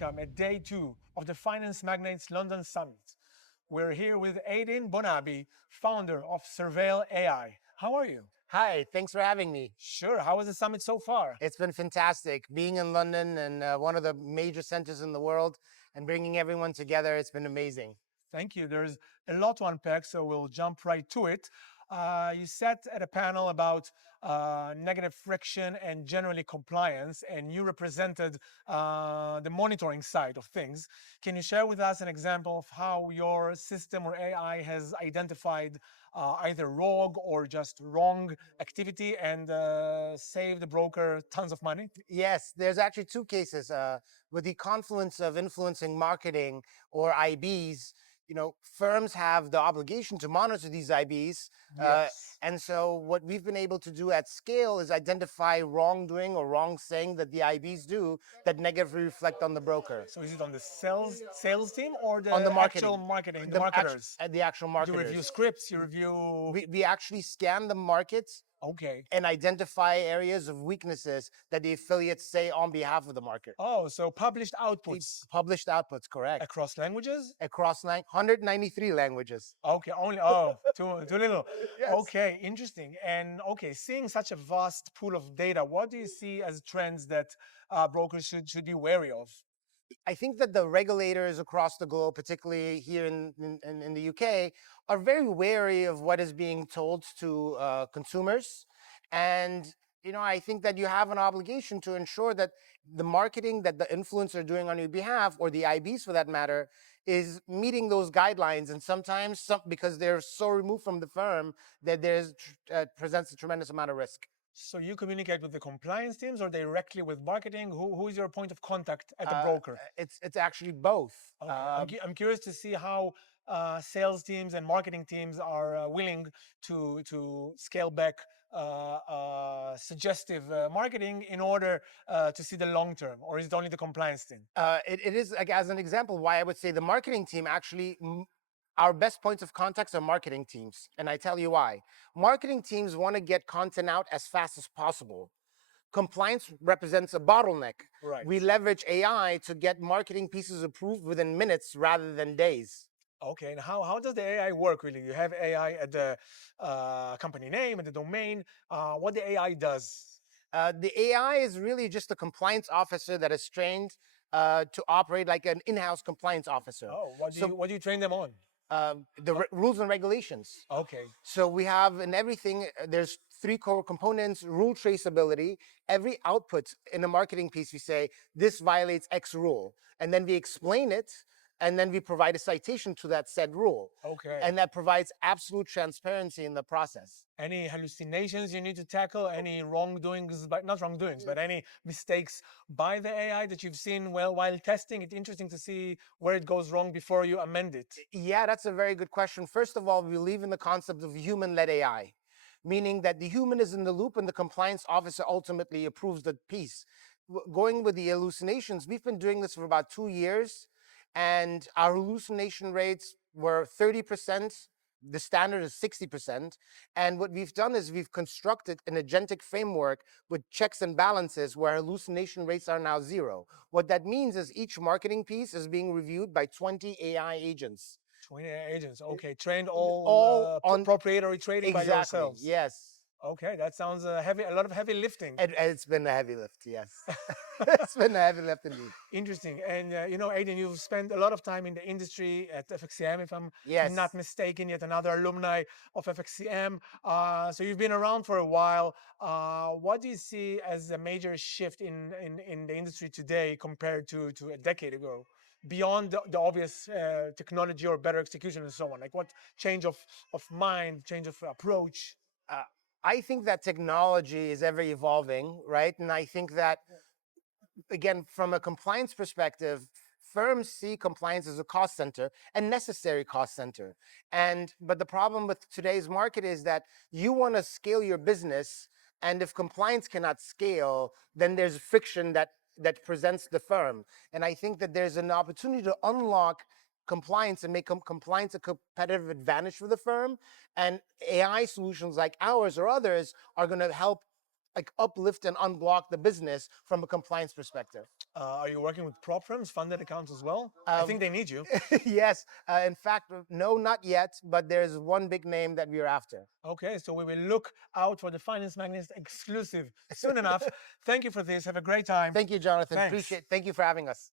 welcome at day 2 of the Finance Magnates London Summit. We're here with Aydin Bonabi, founder of Surveill AI. How are you? Hi, thanks for having me. Sure. How was the summit so far? It's been fantastic being in London and one of the major centers in the world and bringing everyone together. It's been amazing. Thank you. There's a lot to unpack, so we'll jump right to it. You sat at a panel about negative friction and generally compliance, and you represented the monitoring side of things. Can you share with us an example of how your system or AI has identified either rogue or just wrong activity and saved the broker tons of money? Yes, there's actually two cases with the confluence of influencing marketing or IBs. Firms have the obligation to monitor these IBs. Yes. And so what we've been able to do at scale is identify wrongdoing or wrong saying that the IBs do that negatively reflect on the broker. So is it on the sales team or On the the actual marketing, marketing, the marketers? the actual You review marketers. scripts, you review. We actually scan the markets Okay. and identify areas of weaknesses that the affiliates say on behalf of the market. Oh, so published outputs Published outputs, correct. across languages? Across 193 languages. Okay, only too little. Yes. Okay, interesting. And okay, seeing such a vast pool of data, what do you see as trends that brokers should be wary of? I think that the regulators across the globe, particularly here in the UK, are very wary of what is being told to consumers. And, I think that you have an obligation to ensure that the marketing that the influencer are doing on your behalf, or the IBs for that matter, is meeting those guidelines. And sometimes, because they're so removed from the firm, that presents a tremendous amount of risk. So you communicate with the compliance teams or directly with marketing? Who is your point of contact at the broker? It's actually both. Okay. I'm curious to see how sales teams and marketing teams are willing to scale back suggestive marketing in order to see the long term, or is it only the compliance team? It is, like, as an example, why I would say the marketing team actually. Our best points of contact are marketing teams, and I tell you why. Marketing teams want to get content out as fast as possible. Compliance represents a bottleneck. Right. We leverage AI to get marketing pieces approved within minutes rather than days. Okay, and how does the AI work really? You have AI at the company name, at the domain. What the AI does? The AI is really just a compliance officer that is trained to operate like an in-house compliance officer. Oh, what do you train them on? Rules and regulations. Okay. So we have in everything, there's 3 core components: rule traceability. Every output in a marketing piece, we say, this violates X rule. And then we explain it, and then we provide a citation to that said rule. Okay. And that provides absolute transparency in the process. Any hallucinations you need to tackle? Any wrongdoings, but not wrongdoings, but any mistakes by the AI that you've seen while testing? It's interesting to see where it goes wrong before you amend it. Yeah, that's a very good question. First of all, we believe in the concept of human-led AI, meaning that the human is in the loop and the compliance officer ultimately approves the piece. Going with the hallucinations, we've been doing this for about 2 years, and our hallucination rates were 30%. The standard is 60%. And what we've done is we've constructed an agentic framework with checks and balances where hallucination rates are now 0. What that means is each marketing piece is being reviewed by 20 AI agents. 20 agents, okay, trained all on proprietary trading by yourselves. Yes. Okay, that sounds heavy. A lot of heavy lifting. It's been a heavy lift, yes. It's been a heavy lift indeed. Interesting. And Aydin, you've spent a lot of time in the industry at FXCM, if I'm Yes. not mistaken. Yet another alumni of FXCM. So you've been around for a while. What do you see as a major shift in the industry today compared to a decade ago? Beyond the obvious technology or better execution and so on, like what change of mind, change of approach? I think that technology is ever evolving, right? And I think that, again, from a compliance perspective, firms see compliance as a cost center, a necessary cost center. But the problem with today's market is that you want to scale your business, and if compliance cannot scale, then there's friction that presents the firm. And I think that there's an opportunity to unlock compliance and make compliance a competitive advantage for the firm. And AI solutions like ours or others are going to help like uplift and unblock the business from a compliance perspective. Are you working with prop firms, funded accounts as well? I think they need you. Yes, in fact, no, not yet, but there's one big name that we're after. Okay, so we will look out for the Finance Magnates exclusive soon enough. Thank you for this. Have a great time. Thank you, Jonathan. Thanks. Appreciate. Thank you for having us.